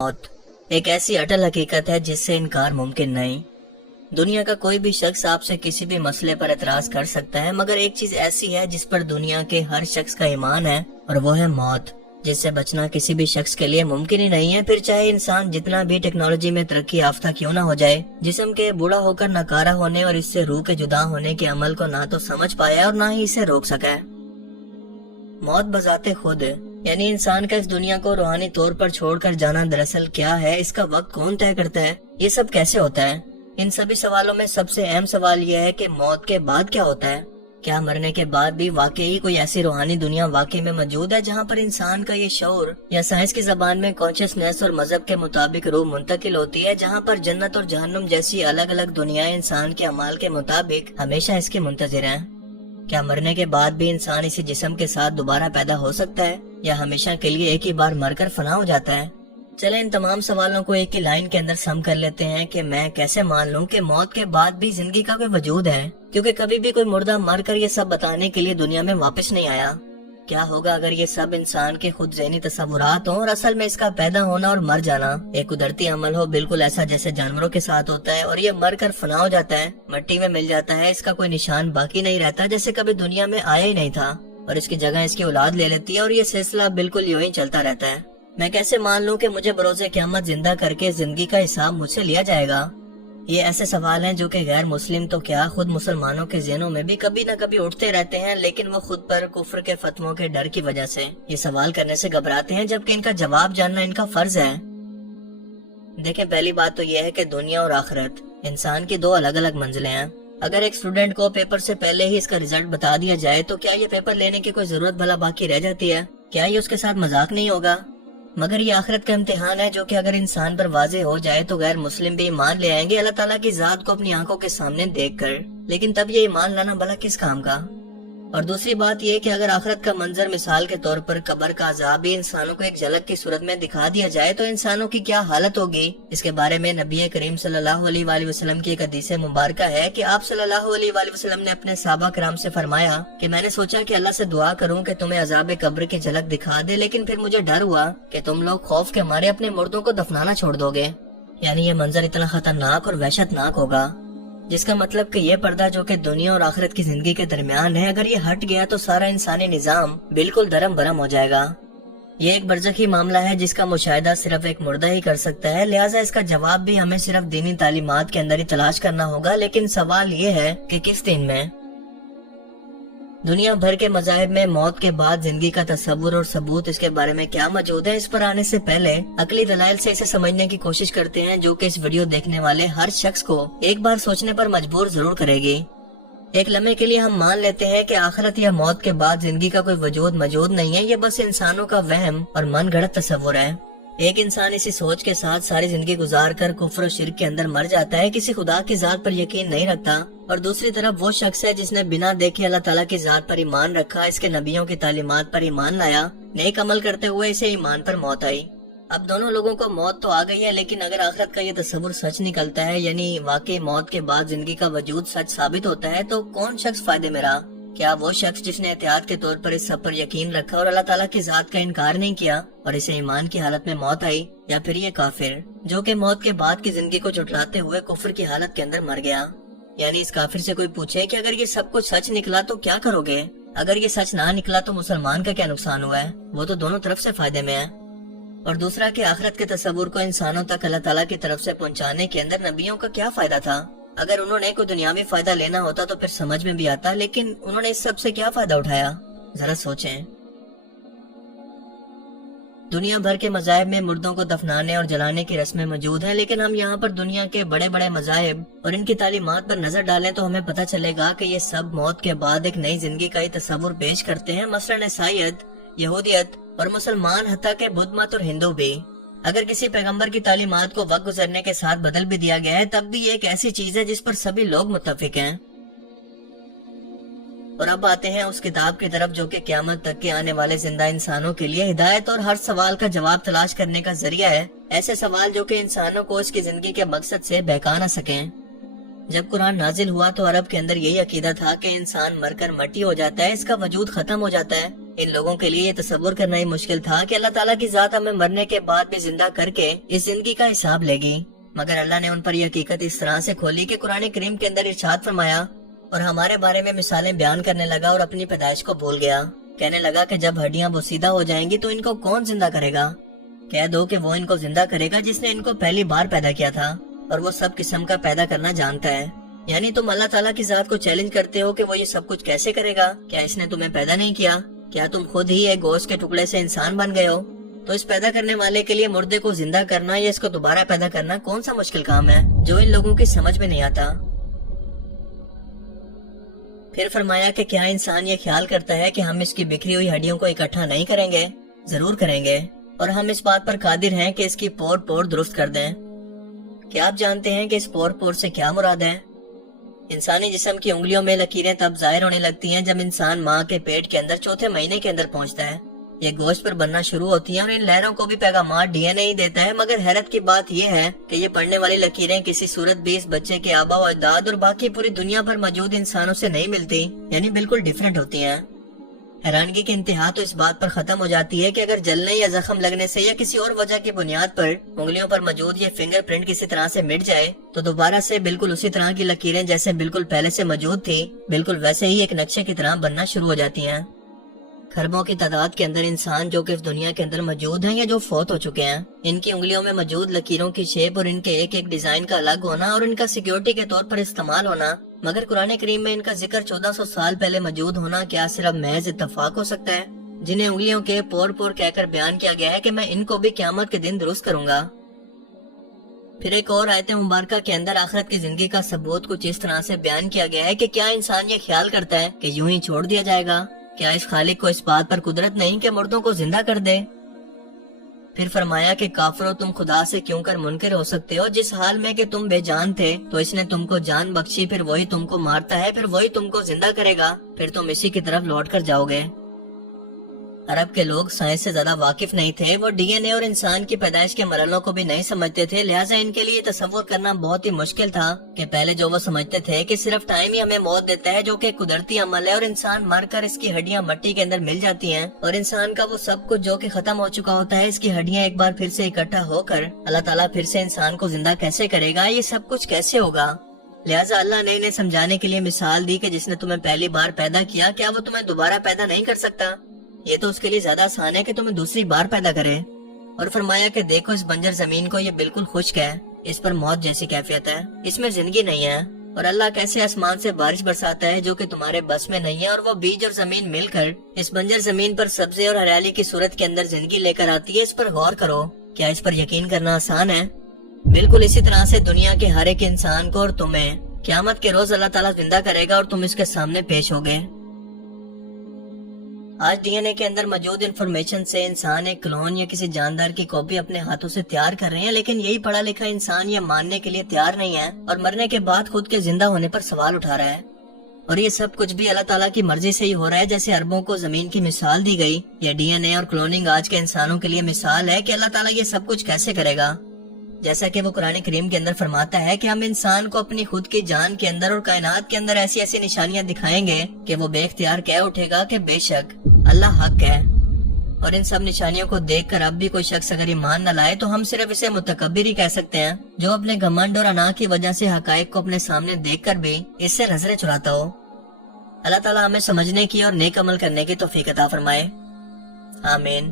मौत एक ऐसी अटल हकीकत है जिससे इनकार मुमकिन नहीं। दुनिया का कोई भी शख्स आपसे किसी भी मसले पर एतराज कर सकता है, मगर एक चीज ऐसी है जिस पर दुनिया के हर शख्स का ईमान है, और वो है मौत, जिससे बचना किसी भी शख्स के लिए मुमकिन ही नहीं है। फिर चाहे इंसान जितना भी टेक्नोलॉजी में तरक्की याफ्ता क्यों ना हो जाए, जिस्म के बूढ़ा होकर नकारा होने और इससे रूह के जुदा होने के अमल को ना तो समझ पाया और ना ही इसे रोक सका है। मौत बजाते खुद यानी इंसान का इस दुनिया को रूहानी तौर पर छोड़कर जाना दरअसल क्या है, इसका वक्त कौन तय करता है, ये सब कैसे होता है? इन सभी सवालों में सबसे अहम सवाल यह है कि मौत के बाद क्या होता है। क्या मरने के बाद भी वाकई कोई ऐसी रूहानी दुनिया वाकई में मौजूद है जहाँ पर इंसान का ये शऊर या साइंस की जबान में कॉन्शियसनेस और मजहब के मुताबिक रूह मुंतकिल होती है, जहाँ पर जन्नत और जहन्नुम जैसी अलग अलग दुनियाएं इंसान के अमाल के मुताबिक हमेशा इसके मुंतजिर हैं? क्या मरने के बाद भी इंसान इसी जिस्म के साथ दोबारा पैदा हो सकता है, या हमेशा के लिए एक ही बार मरकर फना हो जाता है? चले इन तमाम सवालों को एक ही लाइन के अंदर सम कर लेते हैं कि मैं कैसे मान लूं कि मौत के बाद भी जिंदगी का कोई वजूद है, क्योंकि कभी भी कोई मुर्दा मरकर ये सब बताने के लिए दुनिया में वापस नहीं आया। क्या होगा अगर ये सब इंसान के खुद ज़हनी तस्वुरात हों और असल में इसका पैदा होना और मर जाना एक कुदरती अमल हो, बिल्कुल ऐसा जैसे जानवरों के साथ होता है, और ये मर कर फना हो जाता है, मिट्टी में मिल जाता है, इसका कोई निशान बाकी नहीं रहता, जैसे कभी दुनिया में आया ही नहीं था, और इसकी जगह इसकी औलाद ले लेती है, और ये सिलसिला बिल्कुल यूं ही चलता रहता है। मैं कैसे मान लूं कि मुझे बरोज़े क़यामत जिंदा करके जिंदगी का हिसाब मुझसे लिया जाएगा? ये ऐसे सवाल हैं जो कि गैर मुस्लिम तो क्या खुद मुसलमानों के ज़हनों में भी कभी न कभी उठते रहते हैं, लेकिन वो खुद पर कुफ्र के फतवों के डर की वजह से ये सवाल करने से घबराते हैं, जबकि इनका जवाब जानना इनका फर्ज है। देखें, पहली बात तो ये है कि दुनिया और आखिरत इंसान की दो अलग अलग मंजिलें हैं। अगर एक स्टूडेंट को पेपर से पहले ही इसका रिजल्ट बता दिया जाए तो क्या ये पेपर लेने की कोई जरूरत भला बाकी रह जाती है? क्या ये उसके साथ मजाक नहीं होगा? मगर ये आखिरत का इम्तिहान है जो कि अगर इंसान पर वाजे हो जाए तो गैर मुस्लिम भी ईमान ले आएंगे अल्लाह ताला की जात को अपनी आंखों के सामने देखकर, लेकिन तब ये ईमान लाना भला किस काम का? और दूसरी बात ये कि अगर आखिरत का मंजर मिसाल के तौर पर कब्र का अजाब भी इंसानों को एक झलक की सूरत में दिखा दिया जाए तो इंसानों की क्या हालत होगी? इसके बारे में नबी करीम सल्लल्लाहु अलैहि वसल्लम की एक हदीस मुबारका है कि आप सल्लल्लाहु अलैहि वसल्लम ने अपने सहाबा कराम से फरमाया कि मैंने सोचा कि अल्लाह से दुआ करूं कि तुम्हें अजाब कब्र की झलक दिखा दे, लेकिन फिर मुझे डर हुआ कि तुम लोग खौफ के मारे अपने मुर्दों को दफनाना छोड़ दोगे। यानी ये मंजर इतना खतरनाक और वहशतनाक होगा, जिसका मतलब कि ये पर्दा जो कि दुनिया और आखिरत की जिंदगी के दरमियान है, अगर ये हट गया तो सारा इंसानी निजाम बिल्कुल दरम बरम हो जाएगा। ये एक बरज़खी मामला है जिसका मुशाहिदा सिर्फ एक मुर्दा ही कर सकता है, लिहाजा इसका जवाब भी हमें सिर्फ दीनी तालीमात के अंदर ही तलाश करना होगा। लेकिन सवाल ये है कि किस दिन में? दुनिया भर के मज़ाहिब में मौत के बाद जिंदगी का तस्वुर और सबूत इसके बारे में क्या मौजूद है, इस पर आने से पहले अकली दलाइल से इसे समझने की कोशिश करते हैं, जो कि इस वीडियो देखने वाले हर शख्स को एक बार सोचने पर मजबूर जरूर करेगी। एक लम्हे के लिए हम मान लेते हैं कि आखिरत या मौत के बाद जिंदगी का कोई वजूद मौजूद नहीं है, ये बस इंसानों का वहम और मन गढ़ंत तस्वुर है। एक इंसान इसी सोच के साथ सारी जिंदगी गुजार कर कुफ्र और शिर्क के अंदर मर जाता है, किसी खुदा की जात पर यकीन नहीं रखता, और दूसरी तरफ वो शख्स है जिसने बिना देखे अल्लाह ताला की जात पर ईमान रखा, इसके नबियों की तालीमात पर ईमान लाया, नेक अमल करते हुए इसे ईमान पर मौत आई। अब दोनों लोगों को मौत तो आ गई है, लेकिन अगर आखिरत का ये तस्वुर सच निकलता है, यानी वाकई मौत के बाद जिंदगी का वजूद सच साबित होता है, तो कौन शख्स फायदे में रहा? क्या वो शख्स जिसने एहतियात के तौर पर इस सब पर यकीन रखा और अल्लाह ताला की जात का इनकार नहीं किया और इसे ईमान की हालत में मौत आई, या फिर ये काफिर जो कि मौत के बाद की जिंदगी को झुठलाते हुए कुफ्र की हालत के अंदर मर गया? यानी इस काफिर से कोई पूछे कि अगर ये सब कुछ सच निकला तो क्या करोगे? अगर ये सच ना निकला तो मुसलमान का क्या नुकसान हुआ है? वो तो दोनों तरफ से फायदे में है। और दूसरा कि आखिरत के तस्वुर को इंसानों तक अल्लाह ताला की तरफ से पहुंचाने के अंदर नबियों का क्या फायदा था? अगर उन्होंने कोई दुनियावी फायदा लेना होता तो फिर समझ में भी आता, लेकिन उन्होंने इस सब से क्या फायदा उठाया? जरा सोचें। दुनिया भर के मज़ाहिब में मुर्दों को दफनाने और जलाने की रस्में मौजूद हैं, लेकिन हम यहाँ पर दुनिया के बड़े बड़े मज़ाहिब और इनकी तालीमात पर नजर डालें तो हमें पता चलेगा कि ये सब मौत के बाद एक नई जिंदगी का ही तस्वुर पेश करते हैं। मसलन ईसाईयत, यहूदियत और मुसलमान, हत्ता के बुद्ध मत और हिंदू भी। अगर किसी पैगंबर की तालीमात को वक्त गुजरने के साथ बदल भी दिया गया है, तब भी ये एक ऐसी चीज है जिस पर सभी लोग मुत्तफिक हैं। और अब आते हैं उस किताब की तरफ जो कि क़यामत तक के आने वाले जिंदा इंसानों के लिए हिदायत और हर सवाल का जवाब तलाश करने का जरिया है। ऐसे सवाल जो कि इंसानों को इसकी जिंदगी के मकसद से बहका न सकें। जब कुरान नाजिल हुआ तो अरब के अंदर यही अकीदा था कि इंसान मरकर मट्टी हो जाता है, इसका वजूद खत्म हो जाता है, ان لوگوں کے لیے یہ تصور کرنا ہی مشکل تھا کہ اللہ تعالیٰ کی ذات ہمیں مرنے کے بعد بھی زندہ کر کے اس زندگی کا حساب لے گی، مگر اللہ نے ان پر یہ حقیقت اس طرح سے کھولی کہ قرآن کریم کے اندر ارشاد فرمایا اور ہمارے بارے میں مثالیں بیان کرنے لگا اور اپنی پیدائش کو بھول گیا۔ کہنے لگا کہ جب ہڈیاں بوسیدہ ہو جائیں گی تو ان کو کون زندہ کرے گا؟ کہہ دو کہ وہ ان کو زندہ کرے گا جس نے ان کو پہلی بار پیدا کیا تھا، اور وہ سب قسم کا پیدا کرنا جانتا ہے۔ یعنی تم اللہ تعالیٰ کی ذات کو چیلنج کرتے ہو کہ وہ یہ سب کچھ کیسے کرے گا؟ کیا اس نے تمہیں پیدا نہیں کیا؟ کیا تم خود ہی ایک گوشت کے ٹکڑے سے انسان بن گئے ہو؟ تو اس پیدا کرنے والے کے لیے مردے کو زندہ کرنا یا اس کو دوبارہ پیدا کرنا کون سا مشکل کام ہے جو ان لوگوں کی سمجھ میں نہیں آتا۔ پھر فرمایا کہ کیا انسان یہ خیال کرتا ہے کہ ہم اس کی بکھری ہوئی ہڈیوں کو اکٹھا نہیں کریں گے؟ ضرور کریں گے، اور ہم اس بات پر قادر ہیں کہ اس کی پور پور درست کر دیں۔ کیا آپ جانتے ہیں کہ اس پور پور سے کیا مراد ہے؟ انسانی جسم کی انگلیوں میں لکیریں تب ظاہر ہونے لگتی ہیں جب انسان ماں کے پیٹ کے اندر چوتھے مہینے کے اندر پہنچتا ہے۔ یہ گوشت پر بننا شروع ہوتی ہیں اور ان لہروں کو بھی پیغامات ڈی این اے ہی دیتا ہے، مگر حیرت کی بات یہ ہے کہ یہ پڑھنے والی لکیریں کسی صورت بھی اس بچے کے آبا و اجداد اور باقی پوری دنیا پر موجود انسانوں سے نہیں ملتی، یعنی بالکل ڈیفرنٹ ہوتی ہیں۔ حیرانگی کی انتہا تو اس بات پر ختم ہو جاتی ہے کہ اگر جلنے یا زخم لگنے سے یا کسی اور وجہ کی بنیاد پر انگلیوں پر موجود یہ فنگر پرنٹ کسی طرح سے مٹ جائے تو دوبارہ سے بالکل اسی طرح کی لکیریں جیسے بالکل پہلے سے موجود تھی، بالکل ویسے ہی ایک نقشے کی طرح بننا شروع ہو جاتی ہیں۔ خربوں کی تعداد کے اندر انسان جو کہ اس دنیا کے اندر موجود ہیں یا جو فوت ہو چکے ہیں، ان کی انگلیوں میں موجود لکیروں کی شیپ اور ان کے ایک ایک ڈیزائن کا الگ ہونا اور ان کا سیکیورٹی کے طور پر استعمال ہونا، مگر قرآن کریم میں ان کا ذکر 1400 سال پہلے موجود ہونا کیا صرف محض اتفاق ہو سکتا ہے؟ جنہیں انگلیوں کے پور پور کہہ کر بیان کیا گیا ہے کہ میں ان کو بھی قیامت کے دن درست کروں گا۔ پھر ایک اور آیت مبارکہ کے اندر آخرت کی زندگی کا ثبوت کچھ اس طرح سے بیان کیا گیا ہے کہ کیا انسان یہ خیال کرتا ہے کہ یوں ہی چھوڑ دیا جائے گا؟ کیا اس خالق کو اس بات پر قدرت نہیں کہ مردوں کو زندہ کر دے؟ پھر فرمایا کہ کافرو تم خدا سے کیوں کر منکر ہو سکتے ہو جس حال میں کہ تم بے جان تھے تو اس نے تم کو جان بخشی، پھر وہی تم کو مارتا ہے، پھر وہی تم کو زندہ کرے گا، پھر تم اسی کی طرف لوٹ کر جاؤ گے۔ عرب کے لوگ سائنس سے زیادہ واقف نہیں تھے، وہ ڈی این اے اور انسان کی پیدائش کے مرحلوں کو بھی نہیں سمجھتے تھے، لہٰذا ان کے لیے تصور کرنا بہت ہی مشکل تھا کہ پہلے جو وہ سمجھتے تھے کہ صرف ٹائم ہی ہمیں موت دیتا ہے جو کہ قدرتی عمل ہے اور انسان مر کر اس کی ہڈیاں مٹی کے اندر مل جاتی ہیں اور انسان کا وہ سب کچھ جو کہ ختم ہو چکا ہوتا ہے اس کی ہڈیاں ایک بار پھر سے اکٹھا ہو کر اللہ تعالیٰ پھر سے انسان کو زندہ کیسے کرے گا، یہ سب کچھ کیسے ہوگا؟ لہٰذا اللہ نے انہیں سمجھانے کے لیے مثال دی کہ جس نے تمہیں پہلی بار پیدا کیا کیا وہ تمہیں دوبارہ پیدا نہیں کر سکتا؟ یہ تو اس کے لیے زیادہ آسان ہے کہ تمہیں دوسری بار پیدا کرے۔ اور فرمایا کہ دیکھو اس بنجر زمین کو، یہ بالکل خشک ہے، اس پر موت جیسی کیفیت ہے، اس میں زندگی نہیں ہے، اور اللہ کیسے آسمان سے بارش برساتا ہے جو کہ تمہارے بس میں نہیں ہے، اور وہ بیج اور زمین مل کر اس بنجر زمین پر سبزے اور ہریالی کی صورت کے اندر زندگی لے کر آتی ہے، اس پر غور کرو۔ کیا اس پر یقین کرنا آسان ہے؟ بالکل اسی طرح سے دنیا کے ہر ایک انسان کو اور تمہیں قیامت کے روز اللہ تعالیٰ زندہ کرے گا اور تم اس کے سامنے پیش ہوگے۔ آج ڈی این اے کے اندر موجود انفارمیشن سے انسان ایک کلون یا کسی جاندار کی کاپی اپنے ہاتھوں سے تیار کر رہے ہیں، لیکن یہی پڑھا لکھا انسان یہ ماننے کے لیے تیار نہیں ہے اور مرنے کے بعد خود کے زندہ ہونے پر سوال اٹھا رہا ہے۔ اور یہ سب کچھ بھی اللہ تعالیٰ کی مرضی سے ہی ہو رہا ہے، جیسے عربوں کو زمین کی مثال دی گئی، یا ڈی این اے اور کلوننگ آج کے انسانوں کے لیے مثال ہے کہ اللہ تعالیٰ یہ سب کچھ کیسے کرے گا۔ جیسا کہ وہ قرآن کریم کے اندر فرماتا ہے کہ ہم انسان کو اپنی خود کی جان کے اندر اور کائنات کے اندر ایسی ایسی نشانیاں دکھائیں گے کہ وہ بے اختیار کہہ اٹھے گا کہ بے شک اللہ حق ہے۔ اور ان سب نشانیوں کو دیکھ کر اب بھی کوئی شخص اگر ایمان نہ لائے تو ہم صرف اسے متکبر ہی کہہ سکتے ہیں، جو اپنے گھمنڈ اور انا کی وجہ سے حقائق کو اپنے سامنے دیکھ کر بھی اس سے نظریں چراتا ہو۔ اللہ تعالیٰ ہمیں سمجھنے کی اور نیک عمل کرنے کی توفیق عطا فرمائے، آمین۔